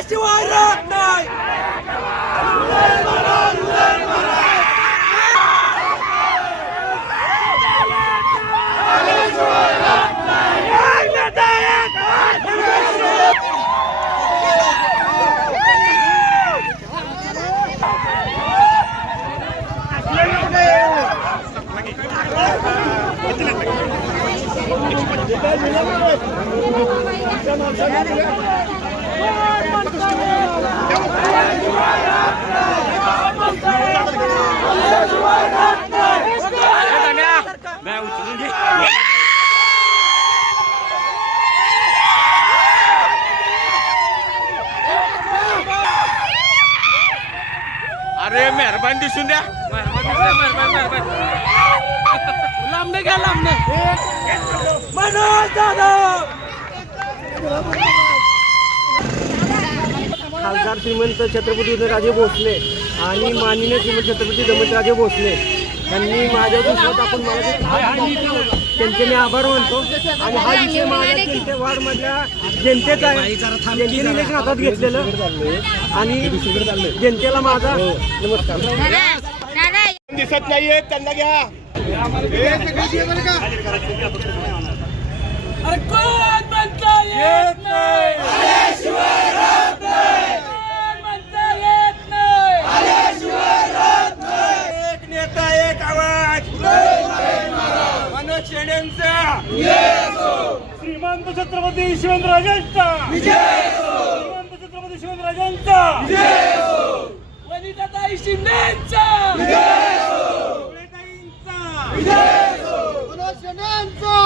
आल्याशिवाय राहत नाही. अरे मेहरबान दिसून द्या. लांबने घ्या लांबने. मनोज जाधव खासदार श्रीमंत छत्रपती उदयनराजे भोसले आणि माननीय श्रीमंत छत्रपती दमयंतराजे भोसले यांनी माझ्या विश्वास टाकून मला त्यांचे मी आभार मानतो. आणि हा विषय माझ्या चिंते वार्डमधल्या जनतेचा आहे. जनतेने इलेक्शन हातात घेतलेलं आणि जनतेला माझा नमस्कार. दिसत नाहीये त्यांना घ्या. अरे कोण म्हणता येत नाही आल्याशिवाय राहत नाही. कोण म्हणता येत नाही आल्याशिवाय राहत नाही. एक नेता एक आवाज. मनोज शेण्यांचा श्रीमंत छत्रपती शिवराजांचा श्रीमंत छत्रपती शिवराजांचा वनिताताई शिंदेचा मनोज शेण्यांचा